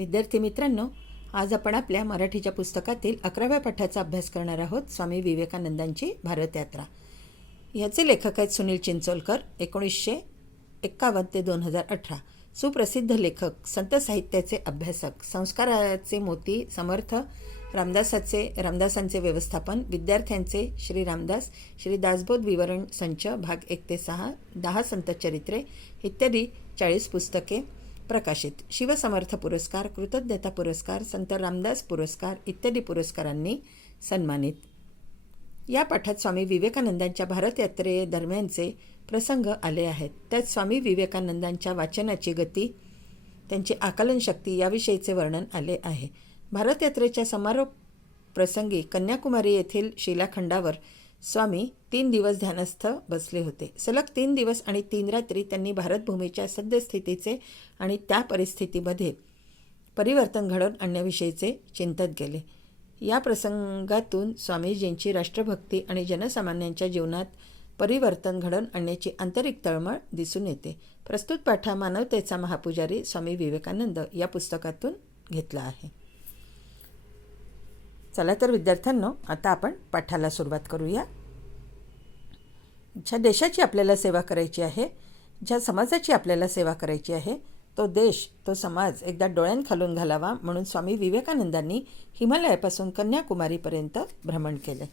विद्यार्थी मित्रांनो, आज आपण आपल्या मराठीच्या पुस्तकातील 11व्या पाठाचा अभ्यास करणार आहोत. स्वामी विवेकानंदांची भारत यात्रा. याचे लेखक आहेत सुनील चिंचोलकर. 1951 ते 2018 सुप्रसिद्ध लेखक, संत साहित्याचे अभ्यासक, संस्काराचे मोती, समर्थ रामदासांचे व्यवस्थापन, विद्यार्थ्यांचे श्री रामदास, श्री दासबोध विवरण संच भाग 1 ते 6, 10 संत चरित्रे इत्यादी 40 पुस्तके प्रकाशित. शिवसमर्थ पुरस्कार, कृतज्ञता पुरस्कार, संत रामदास पुरस्कार इत्यादी पुरस्कारांनी सन्मानित. या पाठात स्वामी विवेकानंदांच्या भारत यात्रेदरम्यानचे प्रसंग आले आहेत. त्यात स्वामी विवेकानंदांच्या वाचनाची गती, त्यांची आकलनशक्ती याविषयीचे वर्णन आले आहे. भारत यात्रेच्या समारोप प्रसंगी कन्याकुमारी येथील शिलाखंडावर स्वामी 3 दिवस ध्यानस्थ बसले होते. सलग 3 दिवस आणि 3 रात्री त्यांनी भारतभूमीच्या सद्यस्थितीचे आणि त्या परिस्थितीमध्ये परिवर्तन घडवून आणण्याविषयीचे चिंतन केले. या प्रसंगातून स्वामीजींची राष्ट्रभक्ती आणि जनसामान्यांच्या जीवनात परिवर्तन घडवून आणण्याची आंतरिक तळमळ दिसून येते. प्रस्तुत पाठ मानवतेचा महापुजारी स्वामी विवेकानंद या पुस्तकातून घेतला आहे. चला तर विद्यार्थ्यांनो, आता आपण पाठाला सुरुवात करूया. ज्या देशाची आपल्याला सेवा करायची आहे, ज्या समाजाची आपल्याला सेवा करायची आहे, तो देश, तो समाज एकदा डोळ्यांखालून घालावा म्हणून स्वामी विवेकानंदांनी हिमालयापासून कन्याकुमारीपर्यंत भ्रमण केले.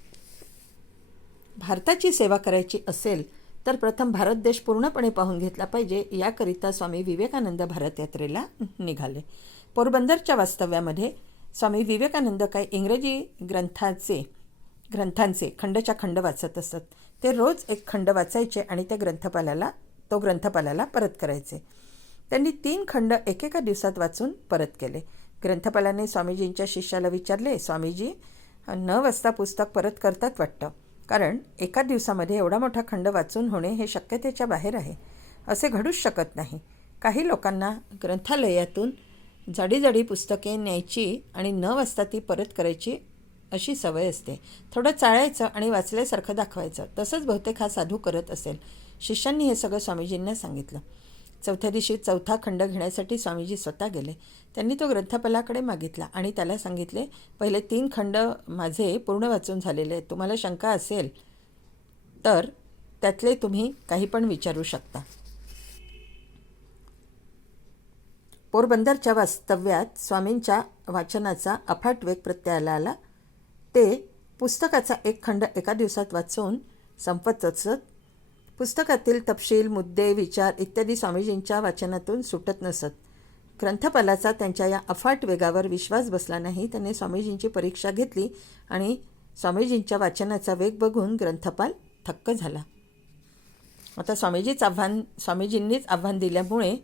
भारताची सेवा करायची असेल तर प्रथम भारत देश पूर्णपणे पाहून घेतला पाहिजे. याकरिता स्वामी विवेकानंद भारत यात्रेला निघाले. पोरबंदरच्या वास्तव्यामध्ये स्वामी विवेकानंद काही इंग्रजी ग्रंथांचे खंडच्या खंड वाचत असत. ते रोज एक खंड वाचायचे आणि त्या ग्रंथपालाला परत करायचे. त्यांनी 3 खंड एकेका दिवसात वाचून परत केले. ग्रंथपालाने स्वामीजींच्या शिष्याला विचारले, स्वामीजी, 9 वाजता पुस्तक परत करतात वाटतं, कारण एका दिवसामध्ये एवढा मोठा खंड वाचून होणे हे शक्यतेच्या बाहेर आहे. असे घडूच शकत नाही. काही लोकांना ग्रंथालयातून जाडी पुस्तके न्यायची आणि 9 वाजता ती परत करायची अशी सवय असते. थोडं चाळायचं आणि वाचल्यासारखं दाखवायचं. तसंच बहुतेक हा साधू करत असेल. शिष्यांनी हे सगळं स्वामीजींना सांगितलं. 4थ्या दिवशी 4था खंड घेण्यासाठी स्वामीजी स्वतः गेले. त्यांनी तो ग्रंथपालाकडे मागितला आणि त्याला सांगितले, पहिले 3 खंड माझे पूर्ण वाचून झालेले आहेत. तुम्हाला शंका असेल तर त्यातले तुम्ही काही पण विचारू शकता. पोरबंदरच्या वास्तव्यात स्वामींच्या वाचनाचा अफाट वेग प्रत्ययाला आला. ते पुस्तकाचा 1 खंड एका दिवसात वाचून संपत असत. पुस्तकातील तपशील, मुद्दे, विचार इत्यादी स्वामीजींच्या वाचनातून सुटत नसत. ग्रंथपालाचा त्यांच्या या अफाट वेगावर विश्वास बसला नाही. त्याने स्वामीजींची परीक्षा घेतली आणि स्वामीजींच्या वाचनाचा वेग बघून ग्रंथपाल थक्क झाला. आता स्वामीजींनीच आव्हान दिल्यामुळे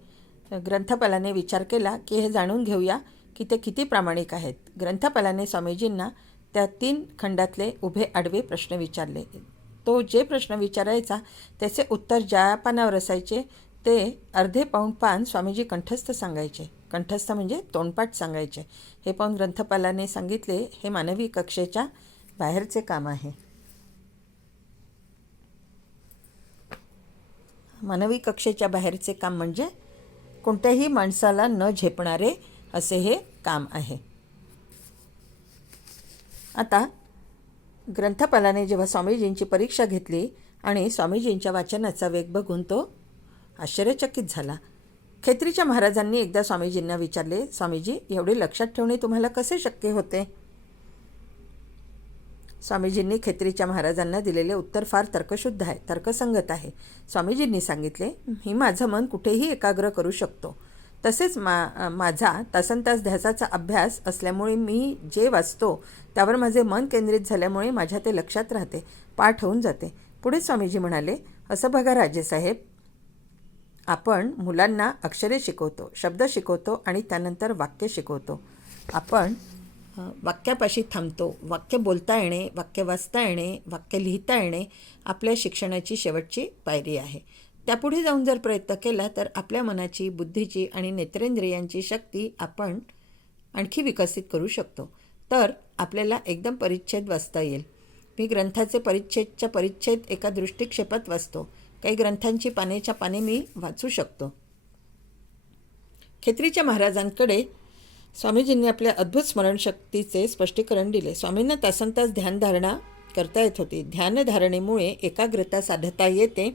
ग्रंथपालाने विचार केला की हे जाणून घेऊया की ते किती प्रामाणिक आहेत. ग्रंथपालाने स्वामीजींना त्या 3 खंडातले उभे आडवे प्रश्न विचारले. तो जे प्रश्न विचारायचा त्याचे उत्तर ज्या पानावर असायचे ते अर्धे पाऊण पान स्वामीजी कंठस्थ सांगायचे. कंठस्थ म्हणजे तोंडपाठ सांगायचे. हे पाहून ग्रंथपालाने सांगितले, हे मानवी कक्षेच्या बाहेरचे काम आहे. मानवी कक्षेच्या बाहेरचे काम म्हणजे कोणत्याही माणसाला न झेपणारे असे हे काम आहे. आता ग्रंथपालाने जेव्हा स्वामीजींची परीक्षा घेतली आणि स्वामीजींच्या वाचनाचा वेग बघून तो आश्चर्यचकित झाला. खेत्रीच्या महाराजांनी एकदा स्वामीजींना विचारले, स्वामीजी, एवढे लक्षात ठेवणे तुम्हाला कसे शक्य होते? स्वामीजींनी खेत्रीच्या महाराजांना दिलेले उत्तर फार तर्कशुद्ध आहे, तर्कसंगत आहे. स्वामीजींनी सांगितले, मी माझं मन कुठेही एकाग्र करू शकतो. तसेच माझा तासनतास ध्यासाचा अभ्यास असल्यामुळे मी जे वाचतो त्यावर माझे मन केंद्रित झाल्यामुळे माझ्या ते लक्षात राहते, पाठ होऊन जाते. पुढे स्वामीजी म्हणाले, असं बघा राजेसाहेब, आपण मुलांना अक्षरे शिकवतो, शब्द शिकवतो आणि त्यानंतर वाक्य शिकवतो. आपण वाक्यापाशी थांबतो. वाक्य बोलता येणे, वाक्य वाचता येणे, वाक्य लिहिता येणे आपल्या शिक्षणाची शेवटची पायरी आहे. त्यापुढे जाऊन जर प्रयत्न केला तर आपल्या मनाची, बुद्धीची आणि नेत्रेंद्रियांची शक्ती आपण आणखी विकसित करू शकतो. तर आपल्याला एकदम परिच्छेद वाचता येईल. मी ग्रंथाचे परिच्छेद एका दृष्टिक्षेपात वाचतो. काही ग्रंथांची पाने मी वाचू शकतो. खेत्रीच्या महाराजांकडे स्वामीजींनी आपल्या अद्भुत स्मरणशक्तीचे स्पष्टीकरण दिले. स्वामींना तासनतास ध्यानधारणा करता येत होती. ध्यानधारणेमुळे एकाग्रता साधता येते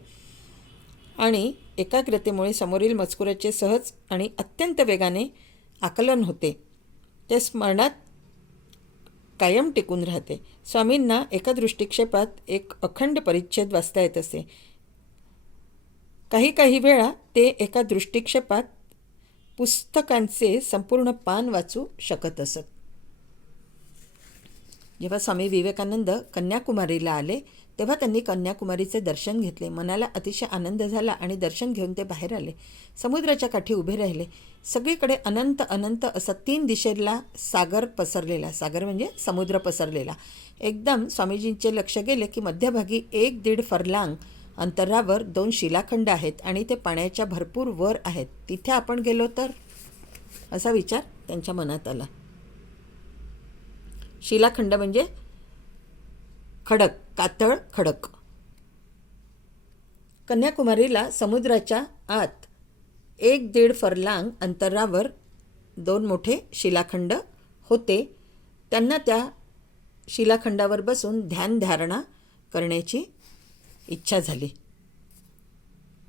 आणि एकाग्रतेमुळे समोरील मजकुराचे सहज आणि अत्यंत वेगाने आकलन होते. ते स्मरणात कायम टिकून राहते. स्वामींना एका दृष्टिक्षेपात एक अखंड परिच्छेद वाचता येत असे. काही वेळा ते एका दृष्टिक्षेपात पुस्तकांचे संपूर्ण पान वाचू शकत असत. जेव्हा स्वामी विवेकानंद कन्याकुमारीला आले तेव्हा त्यांनी कन्याकुमारीचे दर्शन घेतले. मनाला अतिशय आनंद झाला आणि दर्शन घेऊन ते बाहेर आले. समुद्राच्या काठी उभे राहिले. सगळीकडे अनंत अनंत असा 3 दिशेला सागर पसरलेला, सागर म्हणजे समुद्र पसरलेला. एकदम स्वामीजींचे लक्ष गेले की मध्यभागी 1-1.5 फरलांग अंतरावर 2 शिलाखंड आहेत आणि ते पाण्याच्या भरपूर वर आहेत. तिथे आपण गेलो तर, असा विचार त्यांच्या मनात आला. शिलाखंड म्हणजे खडक, कातळ खडक. कन्याकुमारीला समुद्राच्या आत 1-1.5 फरलांग अंतरावर 2 मोठे शिलाखंड होते. त्यांना त्या शिलाखंडावर बसून ध्यानधारणा करण्याची इच्छा झाली.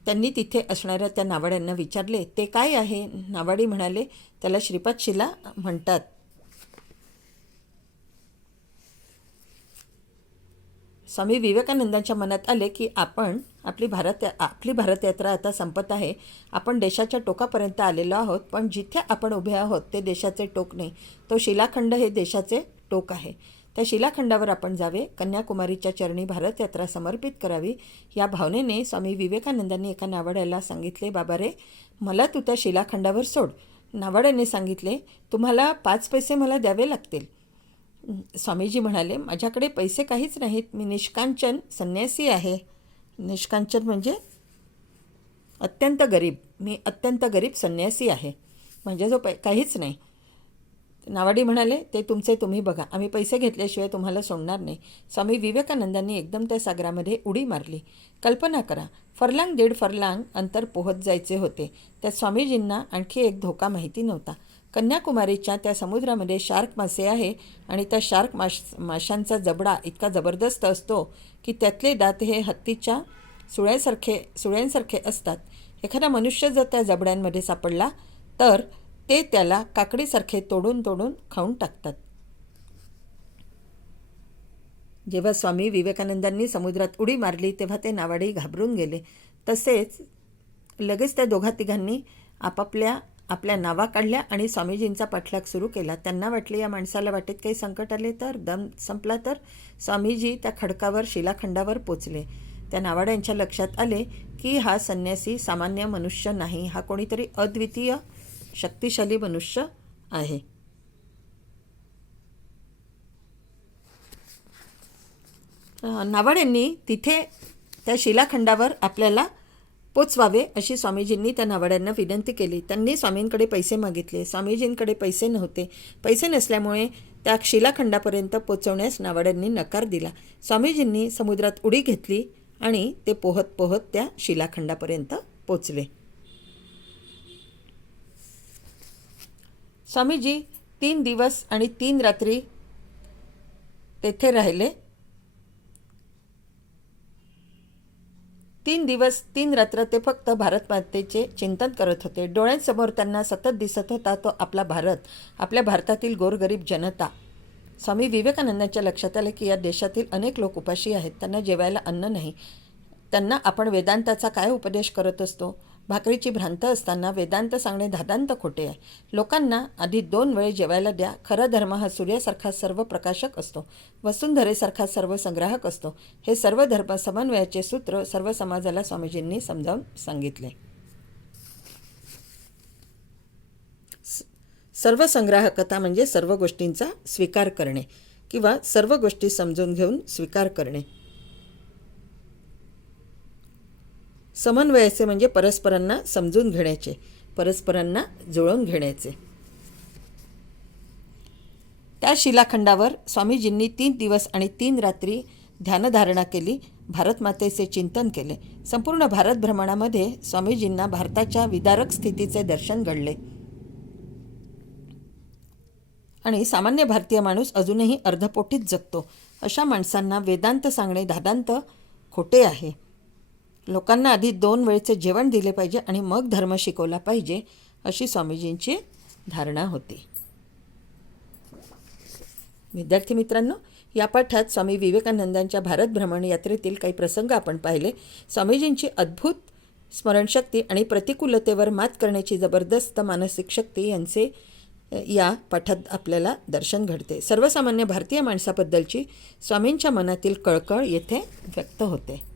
त्यांनी तिथे असणाऱ्या त्या नावाड्यांना विचारले, ते काय आहे? नावाडी म्हणाले, त्याला श्रीपाद शिला म्हणतात. स्वामी विवेकानंदांच्या मनात आले की आपली भारतयात्रा आता संपत आहे. आपण देशाच्या टोकापर्यंत आलेलो आहोत, पण जिथे आपण उभे आहोत ते देशाचे टोक नाही, तो शिलाखंड हे देशाचे टोक आहे. त्या शिलाखंडावर आपण जावे, कन्याकुमारीच्या चरणी भारतयात्रा समर्पित करावी. या भावनेने स्वामी विवेकानंदांनी एका नावाड्याला सांगितले, बाबा रे, मला तू त्या शिलाखंडावर सोड. नावाड्याने सांगितले, तुम्हाला 5 पैसे मला द्यावे लागतील. स्वामीजी म्हणाले, माझ्याकडे पैसे काहीच नाहीत, मी निष्कांचन संन्यासी आहे. निष्कांचन म्हणजे अत्यंत गरीब. मी अत्यंत गरीब संन्यासी आहे, म्हणजे जो काहीच नाही. नावाडी म्हणाले, ते तुमचे तुम्ही बघा, आम्ही पैसे घेतल्याशिवाय तुम्हाला सोडणार नाही. स्वामी विवेकानंदांनी एकदम त्या सागरामध्ये उडी मारली. कल्पना करा, 1.5 फरलांग अंतर पोहत जायचे होते. त्यात स्वामीजींना आणखी एक धोका माहिती नव्हता. कन्याकुमारीच्या त्या समुद्रामध्ये शार्क मासे आहे आणि त्या शार्क माशांचा जबडा इतका जबरदस्त असतो की त्यातले दात हे हत्तीच्या सुळ्यांसारखे असतात. एखादा मनुष्य जर त्या जबड्यांमध्ये सापडला तर ते त्याला काकडीसारखे तोडून खाऊन टाकतात. जेव्हा स्वामी विवेकानंदांनी समुद्रात उडी मारली तेव्हा ते नावाडी घाबरून गेले. तसेच लगेच त्या 2-3 आपल्या नावा काढल्या आणि स्वामीजींचा पाठलाग सुरू केला. त्यांना वाटले, या माणसाला वाटेत काही संकट आले तर, दम संपला तर. स्वामीजी त्या खडकावर, शिलाखंडावर पोचले. त्या नावाड्यांच्या लक्षात आले की हा संन्यासी सामान्य मनुष्य नाही, हा कोणीतरी अद्वितीय शक्तिशाली मनुष्य आहे. नावाड्यांनी तिथे त्या शिलाखंडावर आपल्याला पोचवावे अशी स्वामीजींनी त्या नावाड्यांना विनंती केली. त्यांनी स्वामींकडे पैसे मागितले. स्वामीजींकडे पैसे नव्हते. पैसे नसल्यामुळे त्या शिलाखंडापर्यंत पोचवण्यास नावाड्यांनी नकार दिला. स्वामीजींनी समुद्रात उडी घेतली आणि ते पोहत त्या शिलाखंडापर्यंत पोचले. स्वामीजी 3 दिवस आणि 3 रात्री तेथे राहिले. 3 दिवस 3 रात्र ते फक्त भारतमातेचे चिंतन करत होते. डोळ्यांसमोर त्यांना सतत दिसत होता तो आपला भारत, आपल्या भारतातील गोरगरीब जनता. स्वामी विवेकानंदांच्या लक्षात आले की या देशातील अनेक लोक उपाशी आहेत, त्यांना जेवायला अन्न नाही. त्यांना आपण वेदांताचा काय उपदेश करत असतो? भाकरीची भ्रांत असताना वेदांत सांगणे धादांत खोटे आहे. लोकांना आधी 2 वेळे जेवायला द्या. खरा धर्म हा सूर्यासारखा सर्व प्रकाशक असतो, वसुंधरेसारखा सर्व संग्राहक असतो. हे सर्व धर्म समन्वयाचे सूत्र सर्व समाजाला स्वामीजींनी समजावून सांगितले. सर्व संग्राहकता म्हणजे सर्व गोष्टींचा स्वीकार करणे किंवा सर्व गोष्टी समजून घेऊन स्वीकार करणे. समन्वयाचे म्हणजे परस्परांना समजून घेण्याचे, परस्परांना जुळवून घेण्याचे. त्या शिलाखंडावर स्वामीजींनी 3 दिवस आणि 3 रात्री ध्यानधारणा केली, भारतमातेचे चिंतन केले. संपूर्ण भारत भ्रमणामध्ये स्वामीजींना भारताच्या विदारक स्थितीचे दर्शन घडले. आणि सामान्य भारतीय माणूस अजूनही अर्धपोटीच जगतो. अशा माणसांना वेदांत सांगणे दादांत खोटे आहे. लोकांना आधी 2 वेळचे जेवण दिले पाहिजे आणि मग धर्म शिकवला पाहिजे, अशी स्वामीजींची धारणा होती. विद्यार्थी मित्रांनो, या पाठात स्वामी विवेकानंदांच्या भारत भ्रमण यात्रेतील काही प्रसंग आपण पाहिले. स्वामीजींची अद्भुत स्मरणशक्ती आणि प्रतिकूलतेवर मात करण्याची जबरदस्त मानसिक शक्ती यांचे या पाठात आपल्याला दर्शन घडते. सर्वसामान्य भारतीय माणसाबद्दलची स्वामींच्या मनातील कळकळ येथे व्यक्त होते.